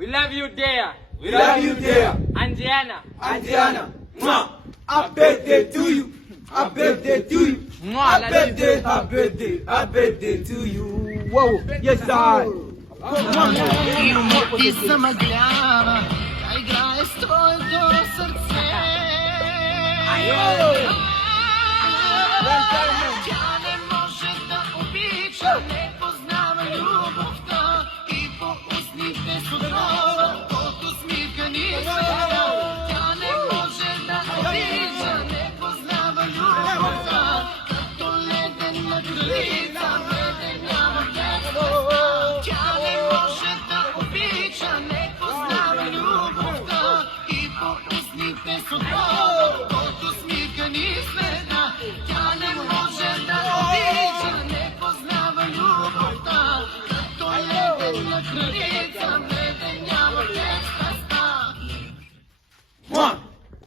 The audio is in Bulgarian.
We love you, dear. We love you, dear. Andiana. Andiana. Happy birthday to you. Happy birthday to you. Happy birthday, happy birthday, happy birthday to you. Whoa, yes, I. Ти замъглява, а играе с твоето сърце. Тя не може да обича.